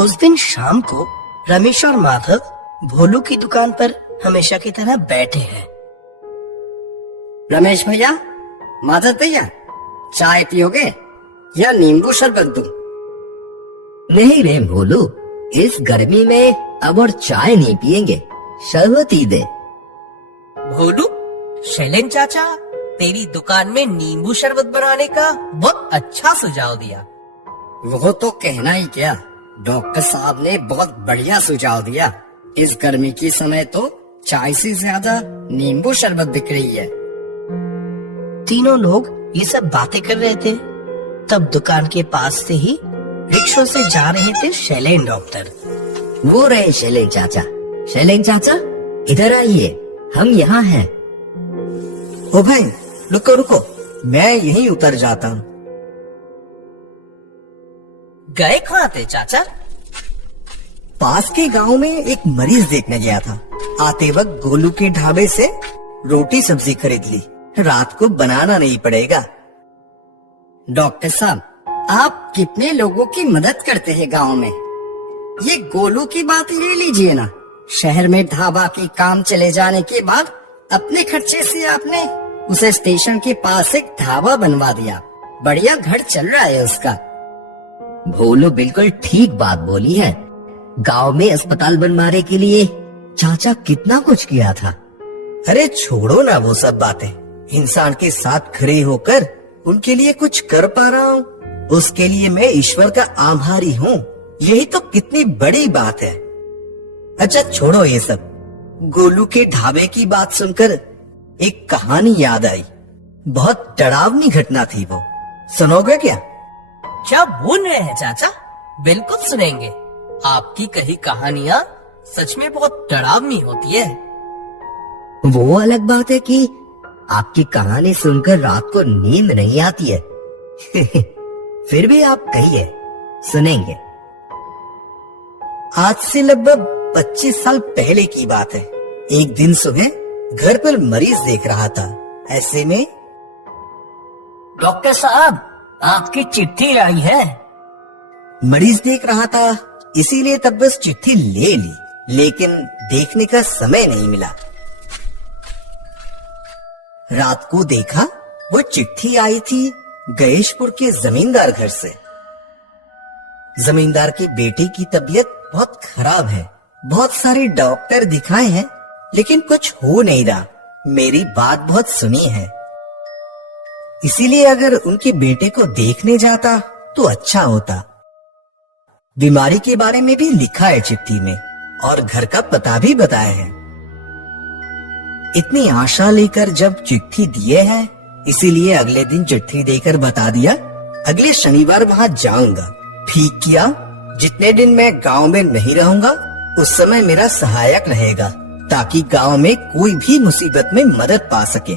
उस दिन शाम को रमेश और माधव भोलू की दुकान पर हमेशा की तरह बैठे हैं। रमेश भैया, माधव भैया, चाय पियोगे या नींबू शरबत दूं? नहीं रे भोलू, इस गर्मी में अब और चाय नहीं पियेंगे, शरबत ही दे। भोलू, शैलेन चाचा तेरी दुकान में नींबू शरबत बनाने का बहुत अच्छा सुझाव दिया। वो तो कहना ही क्या, डॉक्टर साहब ने बहुत बढ़िया सुझाव दिया। इस गर्मी के समय तो चाय से ज्यादा नींबू शरबत बिक रही है। तीनों लोग ये सब बातें कर रहे थे, तब दुकान के पास से ही रिक्शों से जा रहे थे शैलेन डॉक्टर। वो रहे शैलेन चाचा। शैलेन चाचा, इधर आइए, हम यहाँ हैं। ओ भाई, रुको रुको, मैं यहीं उतर जाता हूँ। गए कहाँ थे चाचा? पास के गांव में एक मरीज देखने गया था। आते वक्त गोलू के ढाबे से रोटी सब्जी खरीद ली, रात को बनाना नहीं पड़ेगा। डॉक्टर साहब, आप कितने लोगों की मदद करते हैं गांव में। ये गोलू की बात ले लीजिए ना, शहर में ढाबा की काम चले जाने के बाद अपने खर्चे से आपने उसे स्टेशन के पास एक ढाबा बनवा दिया। बढ़िया घर चल रहा है उसका। भोलू बिल्कुल ठीक बात बोली है। गांव में अस्पताल बनवाने के लिए चाचा कितना कुछ किया था। अरे छोड़ो ना वो सब बातें। इंसान के साथ खड़े होकर उनके लिए कुछ कर पा रहा हूँ, उसके लिए मैं ईश्वर का आभारी हूँ। यही तो कितनी बड़ी बात है। अच्छा छोड़ो ये सब। गोलू के ढाबे की बात सुनकर एक कहानी याद आई। बहुत डरावनी घटना थी वो, सुनोगे क्या? क्या बोल रहे हैं चाचा? बिल्कुल सुनेंगे। आपकी कही कहानियाँ सच में बहुत डरावनी होती है। वो अलग बात है कि आपकी कहानी सुनकर रात को नींद नहीं आती है। फिर भी आप कहिए, सुनेंगे। आज से लगभग 25 साल पहले की बात है। एक दिन सुबह घर पर मरीज देख रहा था। ऐसे में डॉक्टर साहब, आपकी चिट्ठी आई है। मरीज देख रहा था, इसीलिए तब बस चिट्ठी ले ली, लेकिन देखने का समय नहीं मिला। रात को देखा वो चिट्ठी आई थी गणेशपुर के जमींदार घर से। जमींदार की बेटी की तबीयत बहुत खराब है। बहुत सारे डॉक्टर दिखाए हैं, लेकिन कुछ हो नहीं रहा। मेरी बात बहुत सुनी है, इसीलिए अगर उनके बेटे को देखने जाता तो अच्छा होता। बीमारी के बारे में भी लिखा है चिट्ठी में और घर का पता भी बताया है। इतनी आशा लेकर जब चिट्ठी दिए हैं, इसीलिए अगले दिन चिट्ठी देकर बता दिया अगले शनिवार वहां जाऊंगा। ठीक किया, जितने दिन मैं गांव में नहीं रहूंगा उस समय मेरा सहायक रहेगा, ताकि गांव में कोई भी मुसीबत में मदद पा सके।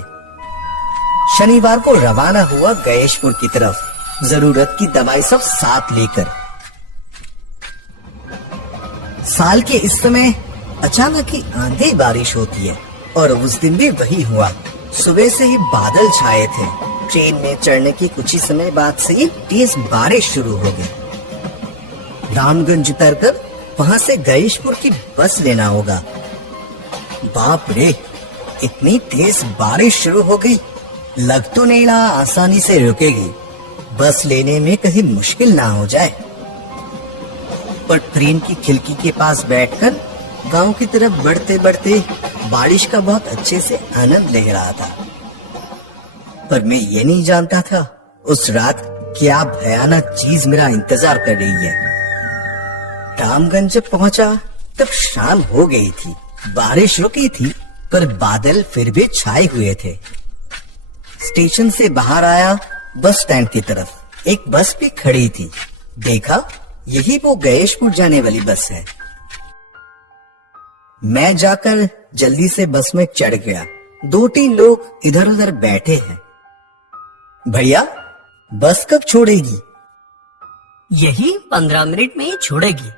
शनिवार को रवाना हुआ गणेशपुर की तरफ, जरूरत की दवाई सब साथ लेकर। साल के इस समय अचानक ही आंधी बारिश होती है और उस दिन भी वही हुआ। सुबह से ही बादल छाए थे। ट्रेन में चढ़ने के कुछ ही समय बाद से ही तेज बारिश शुरू हो गई। रामगंज उतरकर वहां से गणेशपुर की बस लेना होगा। बाप रे, इतनी तेज बारिश शुरू हो गई, लग तो नहीं रहा आसानी से रुकेगी। बस लेने में कहीं मुश्किल ना हो जाए। पर ट्रेन की खिड़की के पास बैठकर गांव की तरफ बढ़ते बढ़ते बारिश का बहुत अच्छे से आनंद ले रहा था। पर मैं ये नहीं जानता था उस रात क्या भयानक चीज मेरा इंतजार कर रही है। रामगंज जब पहुंचा तब शाम हो गई थी। बारिश रुकी थी, पर बादल फिर भी छाए हुए थे। स्टेशन से बाहर आया, बस स्टैंड की तरफ एक बस भी खड़ी थी। देखा, यही वो गणेशपुर जाने वाली बस है। मैं जाकर जल्दी से बस में चढ़ गया। 2-3 लोग इधर उधर बैठे हैं। भैया, बस कब छोड़ेगी? यही 15 मिनट में ही छोड़ेगी।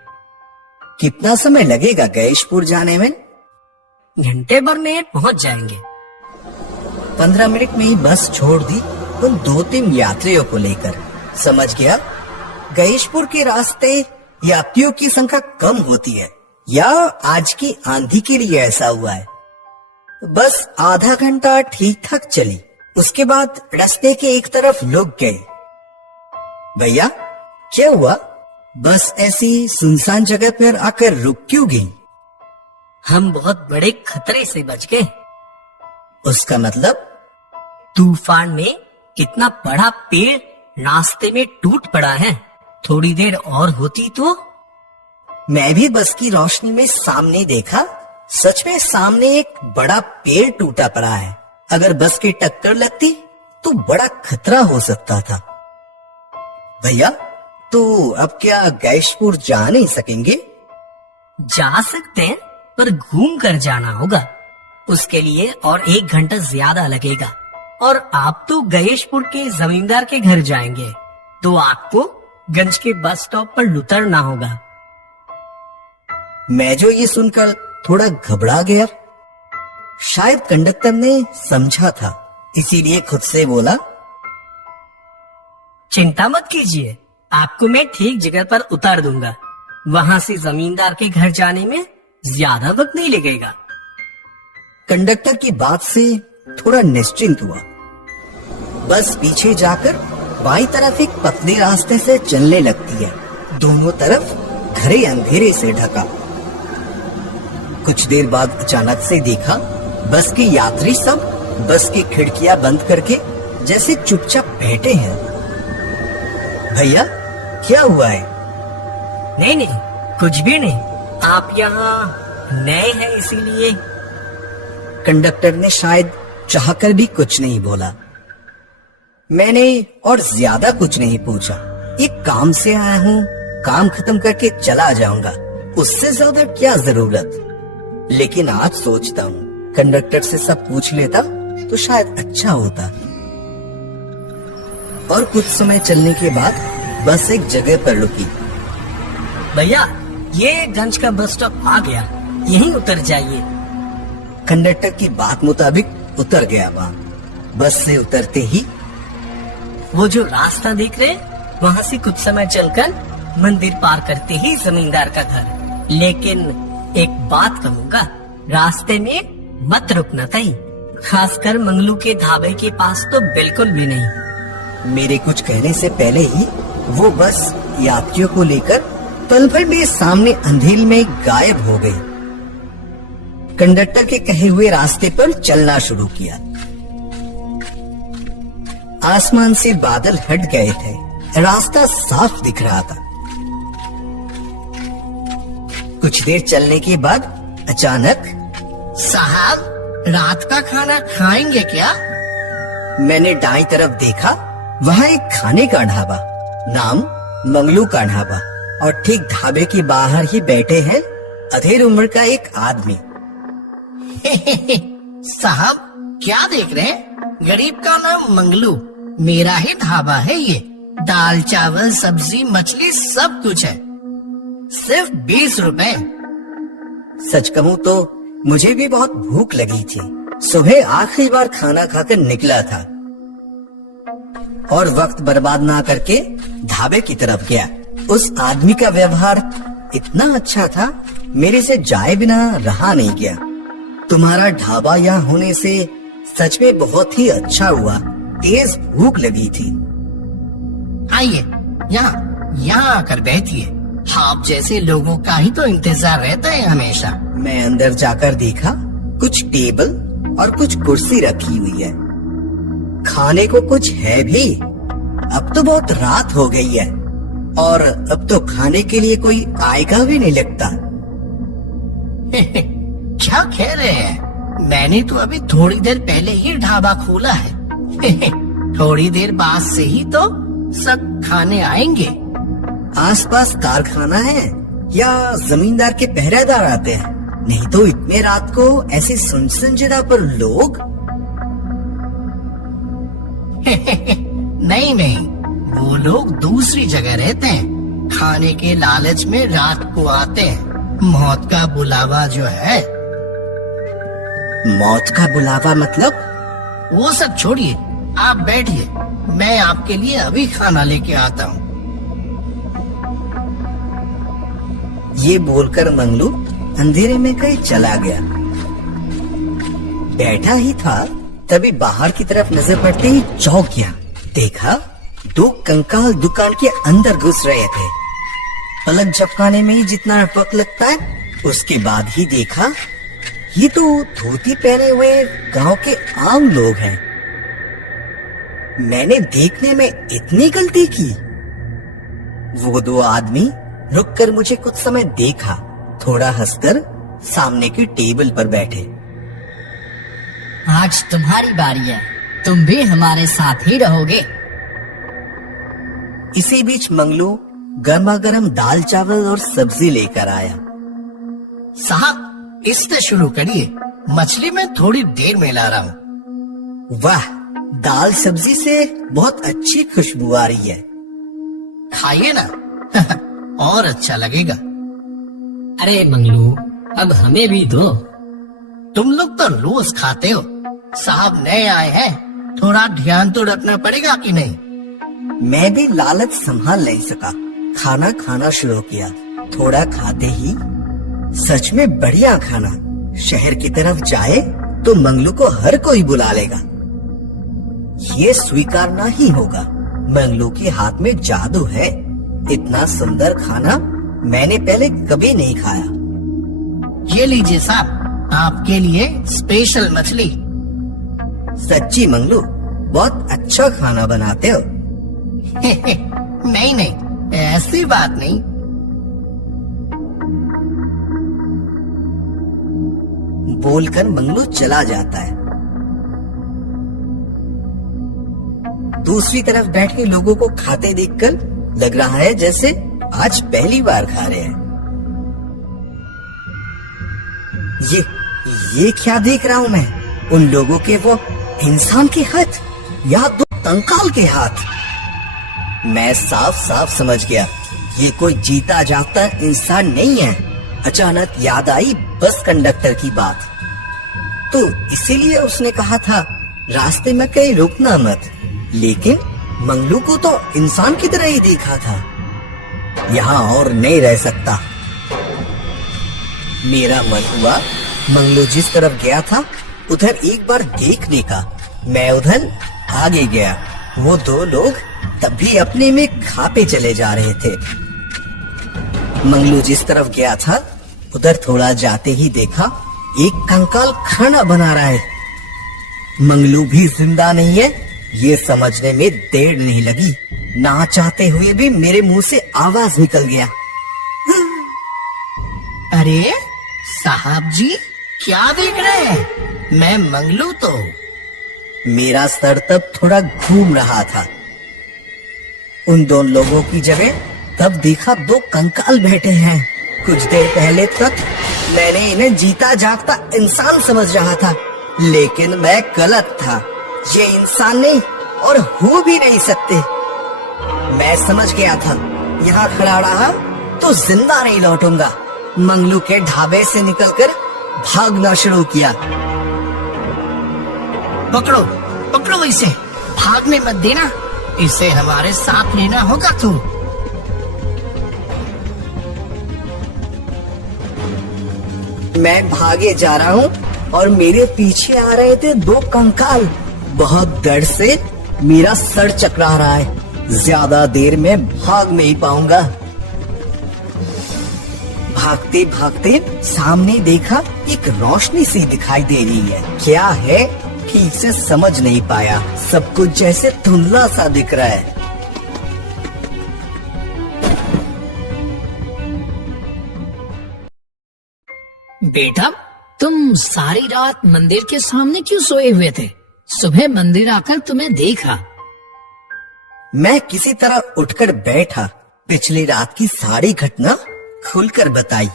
कितना समय लगेगा गणेशपुर जाने में? घंटे भर में पहुंच जाएंगे। 15 मिनट में ही बस छोड़ दी उन 2-3 यात्रियों को लेकर। समझ गया, गणेशपुर के रास्ते यात्रियों की संख्या कम होती है, या आज की आंधी के लिए ऐसा हुआ है। बस आधा घंटा ठीक ठाक चली, उसके बाद रास्ते के एक तरफ रुक गई। भैया क्या हुआ? बस ऐसी सुनसान जगह पर आकर रुक क्यों गई? हम बहुत बड़े खतरे से बच गए। उसका मतलब? तूफान में कितना बड़ा पेड़ रास्ते में टूट पड़ा है। थोड़ी देर और होती तो। मैं भी बस की रोशनी में सामने देखा, सच में सामने एक बड़ा पेड़ टूटा पड़ा है। अगर बस की टक्कर लगती तो बड़ा खतरा हो सकता था। भैया तो अब क्या गैशपुर जा नहीं सकेंगे? जा सकते हैं, पर घूम कर जाना होगा। उसके लिए और 1 घंटा ज्यादा लगेगा। और आप तो गयेशपुर के जमींदार के घर जाएंगे, तो आपको गंज के बस स्टॉप पर उतरना होगा। मैं जो ये सुनकर थोड़ा घबरा गया। शायद कंडक्टर ने समझा था, इसीलिए खुद से बोला, चिंता मत कीजिए, आपको मैं ठीक जगह पर उतार दूंगा। वहां से जमींदार के घर जाने में ज्यादा वक्त नहीं लगेगा। कंडक्टर की बात से थोड़ा निश्चिंत हुआ। बस पीछे जाकर बाईं तरफ एक पतले रास्ते से चलने लगती है। दोनों तरफ घरे अंधेरे से ढका। कुछ देर बाद अचानक से देखा, बस के यात्री सब बस की खिड़कियां बंद करके जैसे चुपचाप बैठे हैं। भैया क्या हुआ है? नहीं नहीं, कुछ भी नहीं। आप यहाँ नए हैं इसीलिए। कंडक्टर ने शायद चाहकर भी कुछ नहीं बोला। मैंने और ज्यादा कुछ नहीं पूछा। एक काम से आया हूँ, काम खत्म करके चला जाऊंगा, उससे ज्यादा क्या जरूरत। लेकिन आज सोचता हूँ कंडक्टर से सब पूछ लेता तो शायद अच्छा होता। और कुछ समय चलने के बाद बस एक जगह पर रुकी। भैया ये गंज का बस स्टॉप आ गया, यहीं उतर जाइए। कंडक्टर की बात मुताबिक उतर गया वहाँ। बस से उतरते ही वो जो रास्ता देख रहे, वहाँ से कुछ समय चलकर मंदिर पार करते ही जमींदार का घर। लेकिन एक बात कहूँगा, रास्ते में मत रुकना कहीं, खासकर मंगलू के ढाबे के पास तो बिल्कुल भी नहीं। मेरे कुछ कहने से पहले ही वो बस यात्रियों को लेकर पल भर में सामने अंधेरी में गायब हो गई। कंडक्टर के कहे हुए रास्ते पर चलना शुरू किया। आसमान से बादल हट गए थे, रास्ता साफ दिख रहा था। कुछ देर चलने के बाद अचानक, साहब रात का खाना खाएंगे क्या? मैंने दाईं तरफ देखा, वहाँ एक खाने का ढाबा, नाम मंगलू का ढाबा, और ठीक ढाबे के बाहर ही बैठे हैं अधेड़ उम्र का एक आदमी। साहब क्या देख रहे हैं? गरीब का नाम मंगलू, मेरा ही ढाबा है ये। दाल चावल सब्जी मछली सब कुछ है, सिर्फ 20 रुपए। सच कहूँ तो मुझे भी बहुत भूख लगी थी। सुबह आखिरी बार खाना खाकर निकला था और वक्त बर्बाद ना करके ढाबे की तरफ गया। उस आदमी का व्यवहार इतना अच्छा था, मेरे से जाए बिना रहा नहीं गया। तुम्हारा ढाबा यहाँ होने से सच में बहुत ही अच्छा हुआ। तेज भूख लगी थी। आइए यहाँ आकर बैठिए। आप जैसे लोगों का ही तो इंतजार रहता है हमेशा। मैं अंदर जाकर देखा, कुछ टेबल और कुछ कुर्सी रखी हुई है। खाने को कुछ है भी। अब तो बहुत रात हो गई है और अब तो खाने के लिए कोई आएगा भी नहीं लगता। क्या कह रहे हैं? मैंने तो अभी थोड़ी देर पहले ही ढाबा खोला है। थोड़ी देर बाद से ही तो सब खाने आएंगे। आसपास कारखाना है या जमींदार के पहरेदार आते हैं? नहीं तो इतने रात को ऐसी सुनसान जगह पर लोग। नहीं, वो लोग दूसरी जगह रहते हैं। खाने के लालच में रात को आते हैं। मौत का बुलावा जो है। मौत का बुलावा मतलब? वो सब छोड़िए, आप बैठिए, मैं आपके लिए अभी खाना लेके आता हूँ। ये बोलकर मंगलू अंधेरे में कहीं चला गया। बैठा ही था तभी बाहर की तरफ नजर पड़ते ही चौंक गया। देखा 2 कंकाल दुकान के अंदर घुस रहे थे। पलक झपकाने में ही जितना वक्त लगता है उसके बाद ही देखा ये तो धोती पहने हुए गांव के आम लोग हैं। मैंने देखने में इतनी गलती की। वो 2 आदमी रुककर मुझे कुछ समय देखा, थोड़ा हंसकर सामने की टेबल पर बैठे। आज तुम्हारी बारी है, तुम भी हमारे साथ ही रहोगे। इसी बीच मंगलू गर्मा गर्म दाल चावल और सब्जी लेकर आया। साहब इससे शुरू करिए, मछली में थोड़ी देर में ला रहा हूँ। वाह, दाल सब्जी से बहुत अच्छी खुशबू आ रही है। खाइए ना और अच्छा लगेगा। अरे मंगलू, अब हमें भी दो। तुम लोग तो रोज खाते हो, साहब नए आए हैं, थोड़ा ध्यान तो रखना पड़ेगा कि नहीं। मैं भी लालच संभाल नहीं सका, खाना खाना शुरू किया। थोड़ा खाते ही सच में बढ़िया खाना। शहर की तरफ जाए तो मंगलू को हर कोई बुला लेगा। ये स्वीकारना ही होगा, मंगलू के हाथ में जादू है। इतना सुंदर खाना मैंने पहले कभी नहीं खाया। ये लीजिए साहब, आपके लिए स्पेशल मछली। सच्ची मंगलू, बहुत अच्छा खाना बनाते हो। नहीं नहीं, ऐसी बात नहीं। बोलकर मंगलू चला जाता है। दूसरी तरफ बैठे लोगों को खाते देखकर लग रहा है जैसे आज पहली बार खा रहे हैं। ये क्या देख रहा हूँ मैं? उन लोगों के वो इंसान के हाथ या 2 कंकाल के हाथ। मैं साफ साफ समझ गया ये कोई जीता जागता इंसान नहीं है। अचानक याद आई बस कंडक्टर की बात। तो इसीलिए उसने कहा था रास्ते में कहीं रुकना मत। लेकिन मंगलू को तो इंसान की तरह ही देखा था। यहाँ और नहीं रह सकता। मेरा मन हुआ मंगलू जिस तरफ गया था उधर एक बार देखने का। मैं उधर आगे गया। वो 2 लोग तब भी अपने में खापे चले जा रहे थे। मंगलू जिस तरफ गया था उधर थोड़ा जाते ही देखा एक कंकाल खाना बना रहा है। मंगलू भी जिंदा नहीं है ये समझने में देर नहीं लगी। ना चाहते हुए भी मेरे मुंह से आवाज निकल गया। अरे साहब जी, क्या देख रहे हैं? मैं मंगलू तो। मेरा सर तब थोड़ा घूम रहा था। उन 2 लोगों की जगह तब देखा 2 कंकाल बैठे हैं। कुछ देर पहले तक मैंने इन्हें जीता जागता इंसान समझ रहा था, लेकिन मैं गलत था। ये इंसान नहीं और हो भी नहीं सकते। मैं समझ गया था यहाँ खड़ा रहा तो जिंदा नहीं लौटूंगा। मंगलू के ढाबे से निकलकर भागना शुरू किया। पकड़ो पकड़ो इसे, भागने मत देना, इसे हमारे साथ लेना होगा। तू मैं भागे जा रहा हूँ और मेरे पीछे आ रहे थे 2 कंकाल। बहुत डर से मेरा सर चकरा रहा है। ज्यादा देर में भाग नहीं पाऊंगा। भागते भागते सामने देखा एक रोशनी सी दिखाई दे रही है। क्या है ठीक से समझ नहीं पाया। सब कुछ जैसे धुंधला सा दिख रहा है। बेटा, तुम सारी रात मंदिर के सामने क्यों सोए हुए थे? सुबह मंदिर आकर तुम्हें देखा। मैं किसी तरह उठकर बैठा। पिछली रात की सारी घटना खुलकर बताई।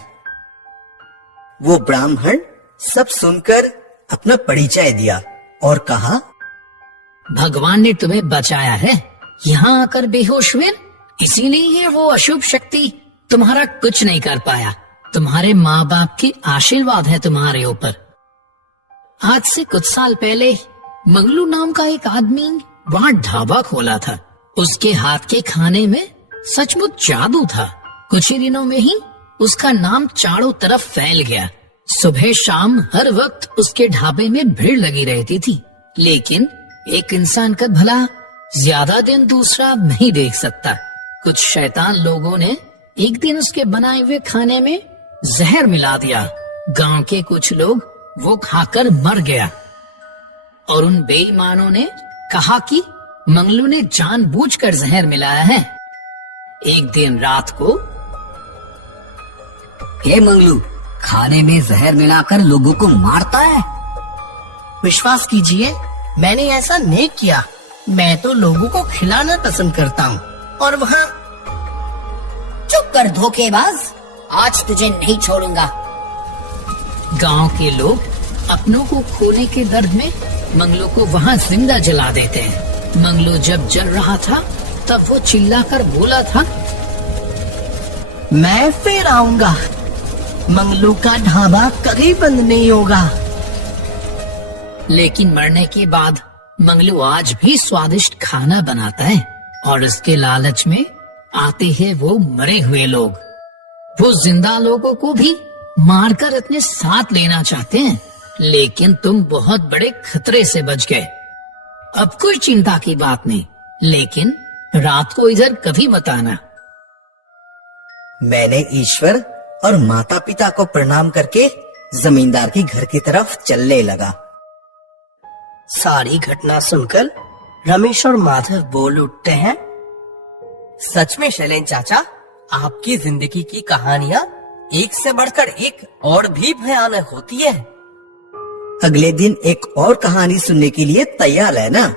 वो ब्राह्मण सब सुनकर अपना परिचय दिया और कहा, भगवान ने तुम्हें बचाया है। यहाँ आकर बेहोश हुए, इसीलिए वो अशुभ शक्ति तुम्हारा कुछ नहीं कर पाया। तुम्हारे माँ बाप की आशीर्वाद है तुम्हारे ऊपर। आज से कुछ साल पहले मंगलू नाम का एक आदमी वहाँ ढाबा खोला था। उसके हाथ के खाने में सचमुच जादू था। कुछ ही दिनों में ही उसका नाम चारों तरफ फैल गया। सुबह शाम हर वक्त उसके ढाबे में भीड़ लगी रहती थी। लेकिन एक इंसान का भला ज्यादा दिन दूसरा नहीं देख सकता। कुछ शैतान लोगों ने एक दिन उसके बनाए हुए खाने में जहर मिला दिया। गांव के कुछ लोग वो खाकर मर गया और उन बेईमानों ने कहा कि मंगलू ने जानबूझकर जहर मिलाया है। एक दिन रात को हे मंगलू, खाने में जहर मिलाकर लोगों को मारता है। विश्वास कीजिए, मैंने ऐसा नहीं किया। मैं तो लोगों को खिलाना पसंद करता हूँ। और वहाँ चुप कर धोखेबाज, आज तुझे नहीं छोड़ूंगा। गांव के लोग अपनों को खोने के दर्द में मंगलू को वहाँ जिंदा जला देते हैं। मंगलू जब जल रहा था तब वो चिल्लाकर बोला था, मैं फिर आऊंगा। मंगलू का ढाबा कभी बंद नहीं होगा। लेकिन मरने के बाद मंगलू आज भी स्वादिष्ट खाना बनाता है और इसके लालच में आते हैं वो मरे हुए लोग। वो जिंदा लोगों को भी मारकर अपने साथ लेना चाहते हैं, लेकिन तुम बहुत बड़े खतरे से बच गए। अब कोई चिंता की बात नहीं, लेकिन रात को इधर कभी मत आना। मैंने ईश्वर और माता पिता को प्रणाम करके जमींदार के घर की तरफ चलने लगा। सारी घटना सुनकर रमेश और माधव बोल उठते हैं, सच में शैलेन चाचा, आपकी जिंदगी की कहानियाँ एक से बढ़कर एक और भी भयानक होती है। अगले दिन एक और कहानी सुनने के लिए तैयार है ना?